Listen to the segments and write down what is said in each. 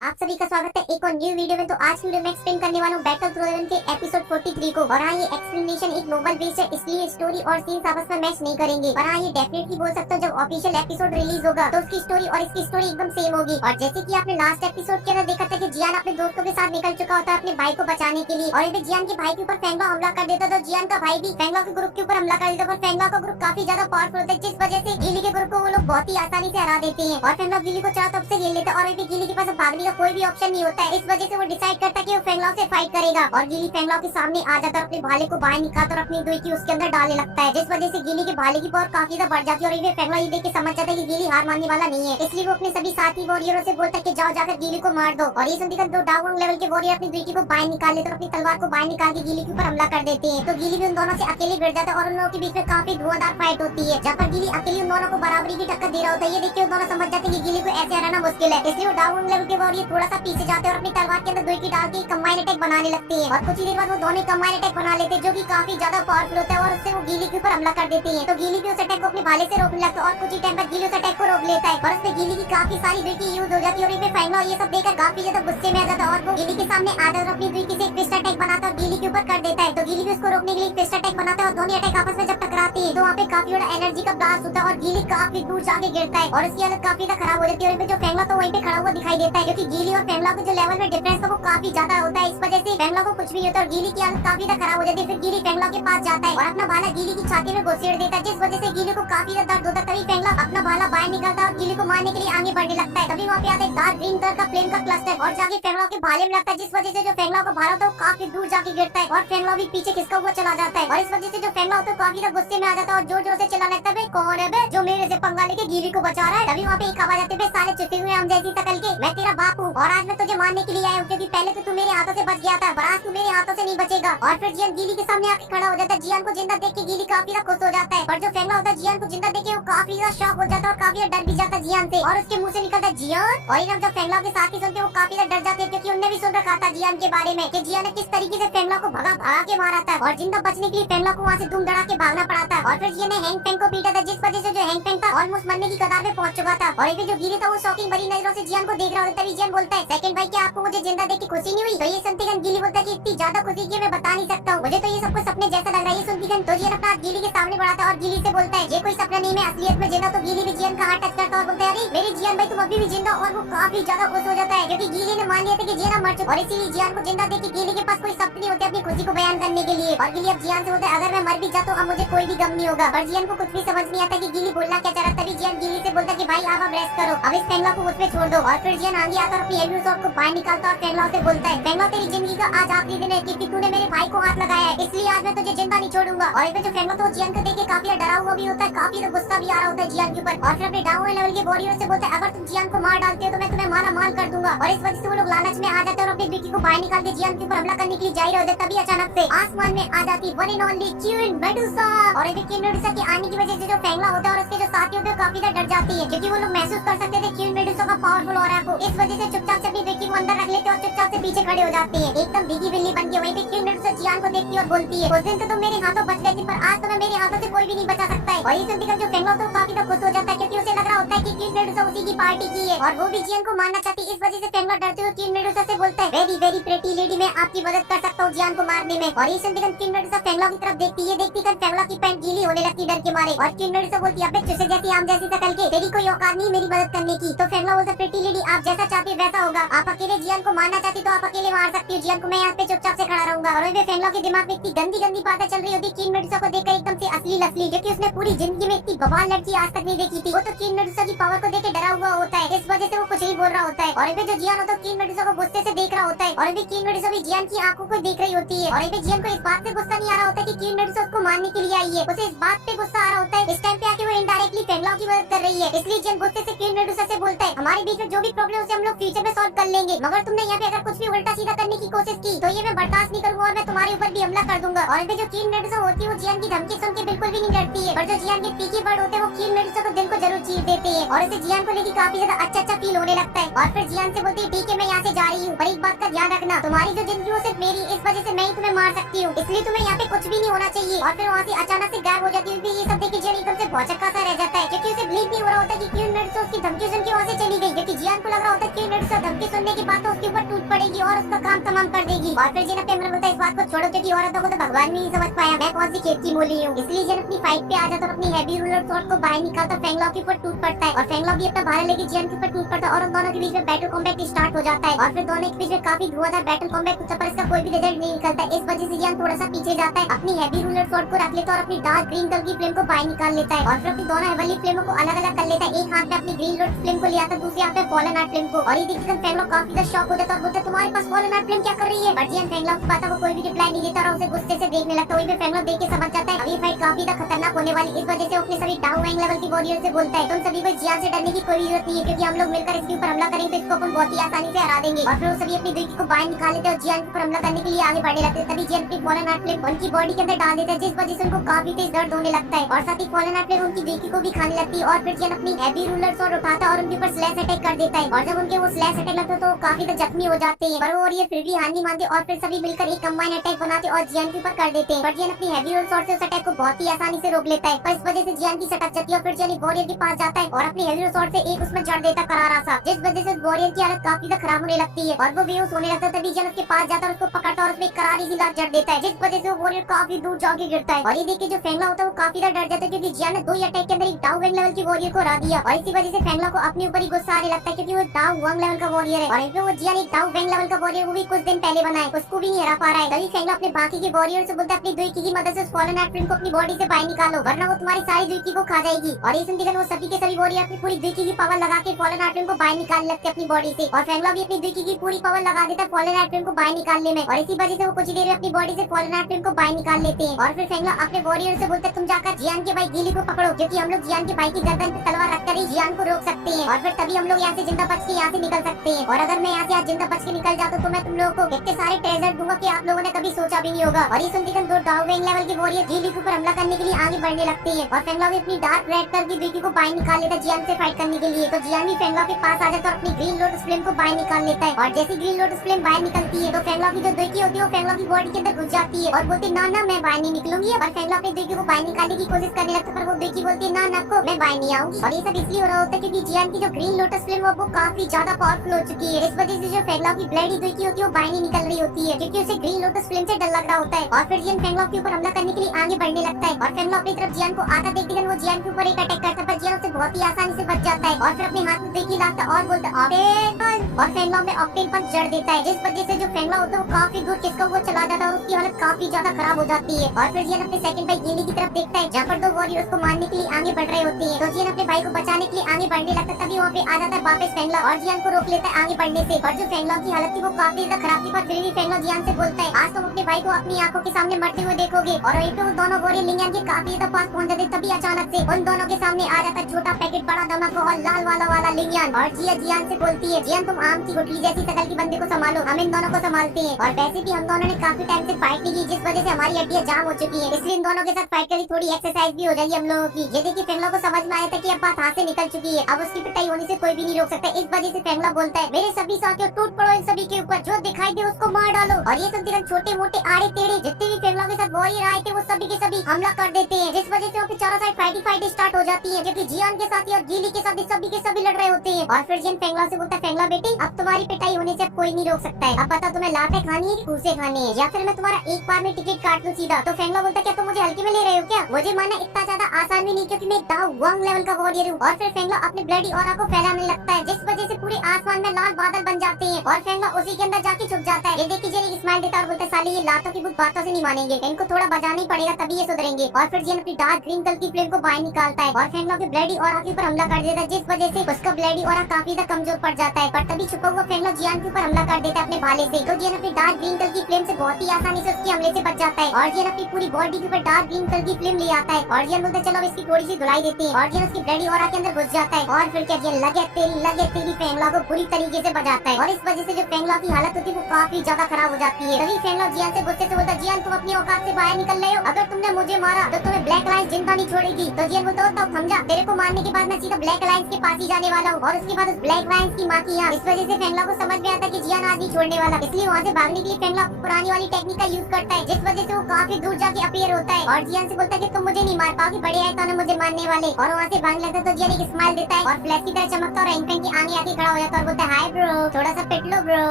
आप सभी का स्वागत है एक और न्यू वीडियो में। तो आज की वीडियो में एक्सप्लेन करने वाला हूँ बैटल रोयन के एपिसोड 43 को। और हाँ, ये एक्सप्लेनेशन एक नोबल बेस्ड है, इसलिए स्टोरी और सीन्स आपस में मैच नहीं करेंगे। और हाँ, ये डेफिनेटली बोल सकते हो जब ऑफिशियल एपिसोड रिलीज होगा तो उसकी स्टोरी और इसकी स्टोरी एकदम सेम होगी। और जैसे कि आपने लास्ट एपिसोड के अंदर देखा था कि जियान अपने दोस्तों के साथ निकल चुका होता है अपने भाई को बचाने के लिए, और जियान के भाई के ऊपर फेंगला हमला कर देता, तो जियान का भाई भी फेंगला के ग्रुप के ऊपर हमला कर देता। पर फेंगला का ग्रुप काफी ज्यादा पावरफुल होता है, जिस वजह से गिली के ग्रुप को वो लोग बहुत ही आसानी से हरा देते हैं। और फेंगला गिली को चारों तरफ से घेर लेता है और गिली के पास भागने का कोई भी ऑप्शन नहीं होता है। इस वजह से वो डिसाइड करता है कि वो फेंगलाव से फाइट करेगा, और गिली फेंगलाव के सामने आ जाता है, अपने भाले को बाहर निकालता और अपनी दुई की उसके अंदर डालने लगता है, जिस वजह से गिली के भाले की पावर काफी ज्यादा बढ़ जाती है। और ये फेंगलाव ये देख के समझ जाता है कि गिली हार मानने वाला नहीं है, इसलिए वो अपने सभी साथी वॉरियरों से बोलता है कि जाओ जाकर गिली को मार दो। और ये सुनकर दो डाउन लेवल के वॉरियर अपनी दुई को बाहर निकाल लेते और अपनी तलवार को बाहर निकाल के गिली के ऊपर हमला कर देते हैं। तो गिली भी उन दोनों से अकेले भिड़ जाता है और उन लोगों के बीच में काफी धुआंधार फाइट होती है, जहाँ पर गिली अकेले उन दोनों को बराबरी की टक्कर दे रहा होता है। ये देख के उन दोनों समझ जाते हैं कि गिली को ऐसे हराना मुश्किल है, इसलिए वो डाउन लेवल के वॉरियर थोड़ा सा पीछे जाते हैं और अपनी तलवार के अंदर दुई की डाल के कंबाइन अटैक बनाने लगते हैं। और कुछ ही देर बाद वो दोनों कंबाइन अटैक बना लेते हैं, जो कि काफी ज्यादा पावरफुल होता है, और उससे वो गिली के ऊपर हमला कर देते हैं। तो गिली भी उस अटैक को अपने भाले से रोकने लगता है और कुछ ही टाइम बाद गिली उस अटैक को रोक लेता है, और उससे गिली की काफी सारी दुई की यूज हो जाती है। और इसे फेंगला ये सब देखकर काफी ज्यादा गुस्से में आ जाता है और वो गिली के सामने आता है और अपनी दुई से एक फिस्ट अटैक बनाता है और गिली के ऊपर कर देता है। तो गिली भी उसको रोकने के लिए फिस्ट अटैक बनाता है और दोनों अटैक आपस में जब टकराते हैं तो वहाँ पे काफी बड़ा एनर्जी का ब्लास्ट होता है और गिली काफी दूर जाके गिरता है और उसकी हालत काफी ज्यादा खराब हो जाती है। और जो फेंगला तो वहीं पे खड़ा हुआ दिखाई देता है, क्योंकि गिली और फेंगला के जो लेवल में डिफरेंस है वो काफी ज्यादा होता है। इस वजह से फेंगला को कुछ भी नहीं होता और गिली की हालत काफी ज्यादा खराब हो जाती है। फिर गिली फेंगला के पास जाता है और अपना भाला गिली की छाती में घुसेड़ देता है, जिस वजह से गिली को काफी ज्यादा दर्द होता है। तभी फेंगला अपना भाला बाहर निकालता है और गिली को मारने के लिए आगे बढ़ने लगता है। तभी वहाँ पे आता है डार्क ग्रीन कलर का फ्लेम का क्लस्टर और जाके फेंगला के भाले में लगता है, जिस वजह से जो फेंगला का भाला होता है वो काफी दूर जाके गिरता है और फेंगला भी पीछे खिसका हुआ चला जाता है। और इस वजह से जो फेंगला होता है काफी ज्यादा गुस्से में आ जाता है और जोर जोर से चिल्लाने लगता है, कौन है बे जो मेरे से पंगा लेके गिली को बचा रहा है। तभी वहाँ पे एक आवाज आती है, साले चुपे हुए हम जैसी शकल के, मैं तेरा बाप हूँ और आज मैं तुझे मारने के लिए आया हूँ, क्योंकि पहले तो तू मेरे हाथों से बच गया था, पर आज तू मेरे हाथों से नहीं बचेगा। और फिर जियान गिली के सामने आके खड़ा हो जाता है। जियान को जिंदा देख के गिली काफी ज्यादा खुश हो जाता है, पर जो फेंगला होता है जियान को जिंदा देख के वो काफी ज्यादा शॉक हो जाता है और काफी ज्यादा डर भी जाता है जियान से, और उसके मुंह से निकलता है जियान। और जब फेंगला के साथ ही सुनते वो काफी ज्यादा डर जाते हैं, क्योंकि उन्होंने भी सुन रखा था जियान के बारे में कि जियान ने किस तरीके से फेंगला को भगा भगा के मारा था और जिंदा बचने के लिए फेंगला को वहाँ से धूम धड़ा के भागना पड़ा था। और फिर जियान ने हैंग पेंग को पीटा था, जिस वजह से जो हैंग पेंग था ऑलमोस्ट मरने की कगार पे पहुंच चुका था। और जो गिली था वो शॉकिंग भरी नजरों से जियान को देख रहा होता है। तभी जियान बोलता है, सेकंड भाई क्या आपको मुझे जिंदा देख के खुशी नहीं हुई? तो ये सुनते ही गिली बोलता है कि इतनी ज्यादा खुशी की मैं बता नहीं सकता हूँ, मुझे तो ये सब कुछ सपने जैसा लग रहा है। ये सुनती तो जियान अपना हाथ गिली के सामने बढ़ाता है और गिली से बोलता है, ये कोई सपना नहीं, मैं असलियत में जिंदा। तो गिली भी जियान का हाथ टच करता है और बोलता है, अरे मेरे जियान भाई तुम अभी भी जिंदा। और वो काफी ज्यादा खुश हो जाता है, क्योंकि गिली ने मान लिया था कि जियान मर चुका, और इसीलिए जियान को जिंदा देख के गिली के पास कोई शब्द नहीं होते अपनी खुशी को बयान करने के लिए। और गिली अब जियान से बोलता है, अगर मैं मर भी जाता हूँ अब मुझे कोई भी गम नहीं होगा। पर जियान को कुछ भी समझ नहीं आता कि गिली बोलना क्या चाह रहा है। तभी जियान गिली से बोलता है कि भाई आप अब रेस्ट करो, अब इस फेंगला को मुझ पे छोड़ दो। और फिर जियान आगे आता और अपनी हेवी शॉट को बाहर निकालता और फेंगला से बोलता है, फेंगला तेरी जिंदगी का आज आखिरी दिन है, क्योंकि तूने मेरे भाई को हाथ लगाया है, इसलिए आज मैं तुझे जिंदा नहीं छोड़ूंगा। और जो फेंगला तो जियान को देख के काफी डरा हुआ भी होता है, काफी गुस्सा भी आ रहा होता है जियान के ऊपर। और फिर अपने डाउन लेवल के वॉरियर से बोलता है, अगर तुम जियान को मार डालते हो तो मैं तुम्हें मारा माल कर दूंगा। और इस वजह से वो लोग लालच में आ जाते हैं और अपनी विकी को बाहर निकाल के जियान के ऊपर हमला करने के लिए जा रहे होते। तभी अचानक से आसमान में आ जाती one and only queen Medusa. और क्वीन मेडुसा के आने की वजह से जो फेंगला होता है और उसके जो साथी होते हैं काफी ज्यादा डर जाती है, क्योंकि वो लोग महसूस कर सकते थे क्वीन मेडुसा का पावरफुल ऑरा को। इस वजह से चुपचाप से अपनी विकी को अंदर रख लेते और चुपचाप से पीछे खड़े हो जाते हैं, एकदम भीगी बिल्ली बन के। वहीं पे क्वीन मेडुसा जियान को देखती है और बोलती है, उस दिन तो तुम मेरे हाथों बच गई थी, पर आज तुम्हें मेरे हाथों से कोई भी नहीं बचा सकता है। और ये सुनकर जो फेंगला तो काफी ज्यादा खुश हो जाता है, क्योंकि उसे लग रहा होता है कि क्वीन मेडुसा उसी की पार्टी की है और वो भी जियान को मारना चाहती है। इस वजह से फेंगला डरते हुए क्वीन मेडुसा से बोलता है, वेरी वेरी प्रेटी लेडी, मैं आपकी मदद कर सकता हूँ जियान को मारने में। और ये सुनकर क्वीन मेडुसा फेंगला की तरफ देखती है, देखती कर फेंगला की पैंट गीली होने लगती डर के मारे। और क्वीन मेडुसा बोलती है, अबे तुझसे जैसी आम जैसी शकल के, तेरी कोई औकात नहीं मेरी मदद करने की। तो फेंगला बोलता है, प्रेटी लेडी आप जैसा चाहती है वैसा होगा, आप अकेले जियान को मारना चाहती तो आप अकेले मार सकती हो जियान को, मैं यहाँ पे चुपचाप से खड़ा रहूंगा। और फेंगला के दिमाग में इतनी गंदी गंदी बातें चल रही होती क्वीन मेडुसा को देखकर एकदम से असली असली, जो कि उसने पूरी जिंदगी में इतनी बवाल लड़की आज तक नहीं देखी थी। वो तो क्वीन मेडुसा की पावर को देख के डरा हुआ होता है, इस वजह से वो कुछ नहीं बोल रहा होता है। और जो जियान होता है क्वीन मेडुसा को गुस्से से देख रहा होता है, और क्वीन मेडुसा भी जियान की आंखों को देख रही होती है। और जियान को इस बात से गुस्सा नहीं आ रहा होता कि क्वीन मेडुसा उसको मारने के लिए आई है, उसे इस बात पे गुस्सा आ रहा होता है इस टाइम पे आके वो इनडायरेक्टली फेंगला की मदद कर रही है। इसलिए जियान गुस्से से क्वीन मेडुसा से बोलता है, हमारे बीच में जो भी प्रॉब्लम है हम लोग फ्यूचर में सॉल्व कर लेंगे, मगर तुमने यहाँ पे अगर कुछ भी उल्टा सीधा करने की कोशिश की तो ये मैं बर्दाश्त नहीं करूंगा और मैं तुम्हारे ऊपर भी हमला कर दूंगा। और जो क्वीन मेडुसा होती है वो जियान की धमकी सुन के बिल्कुल भी नहीं डरती है, पर जो जियान के पीछे वर्ड होते हैं वो क्वीन मेडुसा को दिल को जरूर चीर देते हैं और इसे जियान को लेकर काफी ज्यादा अच्छा फील होने लगता है। और फिर जियान से बोलती है, ठीक है मैं यहाँ से जा रही हूँ, पर एक बात का ध्यान रखना, तुम्हारी जो जिंदगी वो सिर्फ मेरी, इस वजह से मैं ही तुम्हें मार सकती हूँ, इसलिए तुम्हें यहाँ पे कुछ भी नहीं होना चाहिए। और फिर वहाँ से अचानक से गायब हो जाती है। ये सब देख के जियान एकदम से भौचक्का सा रह जाता है, क्योंकि उसे बिलीव नहीं हो रहा होता कि क्वीन मेडुसा उसकी धमकी सुन के वहाँ से चली गई, क्योंकि जियान को लग रहा होता है क्वीन मेडुसा धमकी सुनने के बाद तो उसके ऊपर टूट पड़ेगी और उसका काम तमाम कर देगी। और फिर जिन अपने अमर बोलता है इस बात को छोड़ो क्योंकि औरतों को तो भगवान भी नहीं समझ पाया मैं कौन सी खेत की मूली हूँ। इसलिए जिन अपनी फाइट पे आ जाता और अपनी हैवी रूलर स्वॉर्ड को बाहर निकालता फेंगलॉ के ऊपर टूट पड़ता है और फेंगलॉ भी अपना भाला लेके जियान के ऊपर टूट पड़ता है और उन दोनों के बीच में बैटल कॉम्बैट स्टार्ट हो जाता है। और फिर दोनों के बीच में काफी धुआंधार बैटल कॉम्बैट होता है पर इसका कोई भी रिजल्ट नहीं निकलता। इस वजह से जियान थोड़ा सा पीछे जाता है, अपनी हैवी रूलर स्वॉर्ड को रख लेता है और अपनी डार्क ग्रीन कलर की फ्लेम को बाहर निकाल लेता है और फिर अपनी दोनों हेवनली फ्लेमों को अलग अलग कर लेता है। एक हाथ में अपनी ग्रीन लोटस फ्लेम को ले आता है, दूसरे हाथ में फॉलन आर्ट फ्लेम को। और ये देखकर फेंगलॉ काफी ज्यादा शॉक हो जाता है और बोलता है तुम्हारे पास फॉलन आर्ट फ्लेम क्या कर रही है। पर जियान फेंगलॉ की बातों को कोई भी रिप्लाई नहीं देता और उसे गुस्से से देखने लगता है। वहीं पे फेंगलॉ देख के समझ जाता है अब ये फाइट काफी ज्यादा खतरनाक होने वाली। इस वजह से अपने सभी डाउ वैंग लेवल की वॉरियर से बोलता है तुम सभी को जियान से डरने की कोई जरूरत नहीं है क्योंकि हम लोग मिलकर इसके ऊपर हमला करेंगे तो इसको अपन बहुत ही आसानी से हरा देंगे। और फिर वो सभी अपनी दुर्गी को बाहर निकाल लेते हैं और जियान के ऊपर हमला करने के लिए आगे बढ़ने लगते हैं। तभी जियान अपनी फॉलन आर्ट फ्लेम उनकी बॉडी के अंदर डाल देता है जिस वजह से उनको काफी तेज दर्द होने लगता है और साथ ही फॉलन आर्ट फ्लेम उनकी दुर्गी को भी खाने लगती है। और फिर जियान अपनी हैवी रूलर स्वॉर्ड उठाता है और उनके ऊपर स्लैश अटैक कर देता है और जब उनके वो स्लैश अटैक लगता है तो काफी ज्यादा जख्मी हो जाते हैं पर वो और ये फिर भी हार नहीं मानते और फिर सभी मिलकर एक कंबाइन अटैक बनाते और जियान के ऊपर कर देते हैं। पर जियान अपनी हैवी रूलर स्वॉर्ड से उस अटैक को बहुत ही आसानी से रोक लेता है पर इस वजह से जियान की सटक जाती है और फिर जियान वॉरियर के पास जाता है और अपनी हैवी रूलर स्वॉर्ड से एक उसमें जड़ देता करारा सा जिस वजह से वॉरियर की हालत काफी ज्यादा खराब होने लगती है और वो बेहोश होने लगता है। तभी जियान उसके पास जाता है और उसको पकड़ता है और उसमें करारी सी लात जड़ देता है जिस वजह से वो वॉरियर काफी दूर जाके गिरता है। और ये देख के जो फेंगलॉ होता है वो काफी ज्यादा डर जाता है क्योंकि जियान ने 2 ही अटैक के अंदर एक डाउ वैंग लेवल की वॉरियर को हरा दिया और इसी वजह से फेंगलॉ को अपने ऊपर ही गुस्सा आने लगता है क्योंकि वो डाउ वैंग लेवल का वॉरियर है और वो जियान एक डाउ वैंग लेवल का वॉरियर वो भी कुछ दिन पहले बना है उसको भी नहीं हरा पा रहा है। तभी फेंगलॉ अपने बाकी के वॉरियर से बोलता है अपनी दुर्गी की मदद से उस फॉलन आर्ट फ्लेम को अपनी बॉडी से बाहर निकालो वरना वो तुम्हारी सारी दुर्गी को खा जाएगी। और ये सुनकर वो सभी के सभी वॉरियर अपनी पूरी दुर्गी की पावर लगा के फॉलन आर्ट फ्लेम को बाहर निकालने लगते हैं अपनी बॉडी से और फेंगलॉ भी अपनी दुर्गी की पूरी पावर लगा देता है फॉलन आर्ट फ्लेम को बाहर निकालने में और इसी वजह से वो कुछ देर में अपनी बॉडी से फॉलन आर्ट फ्लेम को बाहर निकाल लेते हैं। और फिर फेंगलॉ अपने वॉरियर से बोलते हैं तुम जाकर जियान के भाई गीली को पकड़ो क्योंकि हम लोग जियान के भाई की गर्दन पे तलवार रखकर ही जियान को रोक सकते हैं और फिर तभी हम लोग यहाँ से जिंदा बच के यहाँ से निकल सकते हैं। और अगर मैं यहाँ से आज जिंदा बच के निकल जाता तो मैं तुम लोगों को इतने सारे ट्रेजर दूंगा कि आप लोगों ने कभी सोचा भी नहीं होगा। और ये सुनकर दो डाउ वैंग लेवल के वॉरियर गीली के ऊपर हमला करने के लिए आगे बढ़ने लगते हैं और फेंगलॉ भी अपनी डार्क रेड कलर की दुर्गी को बाहर निकाल लेता है जियान से फाइट करने के लिए। तो जियान भी फेंगलॉ के पास आ जाता है और अपनी ग्रीन लोटस फ्लेम को बाहर निकाल लेता है और जैसे ग्रीन लोटस फ्लेम बाहर निकलती है तो फेंगलॉ की जो दुर्गी होती है वो फेंगलॉ की बॉडी के अंदर घुस जाती है और बोलती ना मैं बाहर नहीं निकलूंगी। और फेंगलॉ अपनी दुर्गी को बाहर निकालने की कोशिश करने लगता है पर वो दुर्गी बोलती ना नको मैं बाहर नहीं आऊंगी। और ये सब इसलिए हो रहा होता है क्योंकि जियान की जो ग्रीन लोटस फ्लेम है वो काफी ज्यादा पावरफुल हो चुकी है। इस वजह से जो फेंगलॉ की ब्लडी दुर्गी होती है वो बाहर नहीं निकल रही होती है क्योंकि उसे ग्रीन लोटस फ्लेम से डर लग रहा होता है। और फिर जियान फेंगलॉ के ऊपर हमला करने के लिए आगे बढ़ने लगता है और फेंगलॉ अपनी तरफ जियान को आता देखते ही वो जियान के ऊपर एक अटैक करता है पर जियान उसे बहुत ही आसानी से बच जाता है और फिर अपने हाथ में दुर्गी लाता है और बोलता है और फेंगलॉ में ऑक्टेन पंच जड़ देता है जिस वजह से जो फेंगलॉ होता है वो काफी दूर किसका वो चला जाता है और उसकी हालत काफी ज्यादा खराब हो जाती है। और फिर जियान अपने सेकंड भाई गेली की तरफ देखता है जहाँ पर 2 वॉरियर उसको मारने के लिए आगे बढ़ रहे होते हैं तो जियान अपने भाई को बचाने के लिए आगे बढ़ने लगता है। तभी वहाँ पे आ जाता है वापस फेंगलॉ और जियान को रोक लेता है आगे बढ़ने से। और जो फेंगलॉ की हालत थी वो काफी ज्यादा खराब थी पर फिर भी फेंगलॉ जियान से बोलता है आज तुम अपने भाई को अपनी आंखों के सामने मरते हुए देखोगे। और वहीं पे वो दोनों वॉरियर लिंगान के काफी ज्यादा पास पहुंच जाते तभी अचानक से उन दोनों के सामने आ जाता है छोटा पैकेट बड़ा धमाका और लाल वाला लिंगान। और जियान से बोलती है जियान तुम आम की गुठली जैसी शकल की बंदे को संभालो हम इन दोनों को संभालते हैं। और वैसे भी हम दोनों ने काफी टाइम से फाइट नहीं की जिस वजह से हमारी हड्डियां जाम हो चुकी है इसलिए इन दोनों के साथ फाइट करी थोड़ी एक्सरसाइज भी हो जाएगी हम लोगों की। ये देखिए फेंगलॉ को समझ में आया था कि अब बात हाथ से निकल चुकी है अब उसकी पिटाई होने से कोई भी नहीं रोक सकता। इस वजह से फेंगलॉ बोलता है मेरे सभी साथियों टूट पड़ो इन सभी के ऊपर जो दिखाई दे उसको मार डालो। और ये सब छोटे मोटे आड़े टेढ़े जितने भी फेंगलॉ के साथ वॉरियर आए थे वो सभी के सभी हमला कर देते हैं जिस वजह से वहाँ पे चारों साइड फाइट स्टार्ट हो जाती है क्योंकि जियान के साथ और गीली के साथ सभी के सभी लड़ रहे होते हैं। और फिर जियान फेंगलॉ से बोलता है फेंगलॉ बेटी अब तुम्हारी पिटाई होने से अब कोई नहीं रोक सकता है अब बता तुम्हें लातें खानी है कि घूसे खानी है या फिर मैं तुम्हारा एक बार में टिकट काट दूं सीधा। तो फेंगलॉ बोलता है क्या तुम मुझे हल्के में ले रहे हो क्या मुझे मानना इतना ज्यादा आसान भी नहीं क्योंकि मैं डाउ वैंग लेवल का वॉरियर हूँ। और फिर फेंगलॉ अपने ब्लडी ऑरा को फैलाने लगता है जिस वजह से पूरे आसमान में लाल बादल बन जाते हैं और फेंगलॉ उसी के अंदर जाके छुप जाता है। ये देखिए एक स्माइल देता है और बोलता है साले ये लातों की बुत बातों से नहीं मानेंगे इनको थोड़ा बजाना ही पड़ेगा तभी ये सुधरेंगे। और फिर जियान अपनी डार्क ग्रीन कलर की फ्लेम को बाहर निकालता है और फेंगलॉ के ब्लडी ऑरा के ऊपर हमला कर देता है जिस वजह से उसका ब्लडी ऑरा काफी ज्यादा कमजोर पड़ जाता है। पर तभी छुपा हुआ फेंगलॉ जियान के ऊपर हमला कर देता है अपने भाले से तो जियान अपनी डार्क ग्रीन कलर की फ्लेम से बहुत ही आसानी से उसके हमले से बच जाता है और जियान अपनी पूरी बॉडी के ऊपर डार्क ग्रीन कलर की फ्लेम ले आता है और जियान बोलता है चलो इसकी थोड़ी सी धुलाई देते हैं और जियान उसकी ब्लडी ऑरा के अंदर घुस जाता है और फिर क्या जियान लगे तेरी फेंगलॉ को पूरी तरीके से बजाता है और इस वजह से जो फेंगलॉ की हालत होती है वो काफी ज्यादा खराब हो जाती है। तभी फेंगलॉ जियान से गुस्से से बोलता है जियान तुम अपनी औकात से बाहर निकल रहे हो अगर तुमने मुझे मारा तो तुम्हें ब्लैक लाइन जिंदा नहीं छोड़ेगी। तो जियान बोलता है समझा तेरे को मारने के बाद मैं सीधा ब्लैक लाइन के पास ही जाने वाला हूँ और उसके बाद उस ब्लैक लाइन की माँ की यहाँ। इस वजह से फेंगलॉ को समझ में आता है कि जियान आज नहीं छोड़ने वाला इसलिए वहाँ से भागने के लिए फेंगलॉ पुरानी वाली टेक्निक का यूज करता है जिस वजह से वो काफी दूर जाके अपीयर होता है और जियान से बोलता है कि तुम मुझे नहीं मार पाओगे बड़े आए तो मुझे मारने वाले और वहाँ से भागने लगता है। तो जियान एक स्माइल देता है और फ्लैश की तरह चमकता और एंगपेन के आगे आके खड़ा हो जाता है और बोलता है हाय ब्रो, थोड़ा सा पिट लो ब्रो।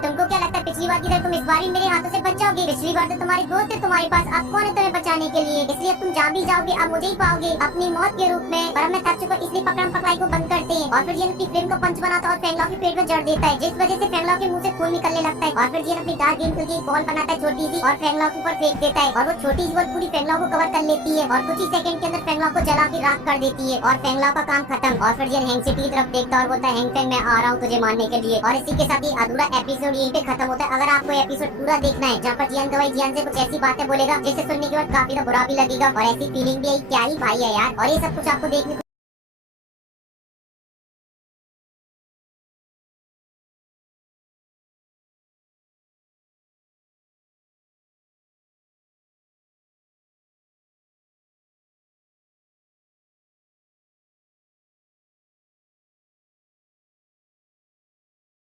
तुमको क्या लगता है पिछली बार की तरह तुम इस बार ही मेरे हाथों से बच जाओगे? पिछली बार तो तुम्हारे दोस्त थे तुम्हारे पास, अब कौन है तुम्हें बचाने के लिए? इसलिए तुम जहाँ भी जाओगे अब मुझे ही पाओगे अपनी मौत के रूप में। पर अब मैं थक चुका हूं, इसलिए पकड़म पकड़ाई को बंद करते हैं। और फिर जिन अपनी फ्लेम को पंच बनाता है और फेंगलाओ के पेट में जड़ देता है, जिस वजह से फेंगलाओ के मुंह से खून निकलने लगता है। और फिर जिन अपनी डार्क गेम की बॉल बनाता है छोटी सी और फेंगलाओ के ऊपर फेंक देता है, और वो छोटी सी बॉल पूरी फेंगलाओ को कवर कर लेती है और कुछ ही सेकंड के अंदर फेंगलाओ को जला के राख कर देती है और फेंगलाओ का काम खत्म। और फिर जिन हैंग सिटी की तरफ देखता है और बोलता है हैंग फेंग मैं आ रहा हूँ तुझे मारने के लिए। और इसी के साथ ही अधूरा एपिसोड यहीं पे खत्म होता है। अगर आपको एपिसोड पूरा देखना है जहाँ पर जियान गवाई जियान से कुछ ऐसी बातें बोलेगा जिसे सुनने के बाद काफी तो बुरा भी लगेगा और ऐसी फीलिंग भी आई क्या ही भाई है यार। और ये सब कुछ आपको देखने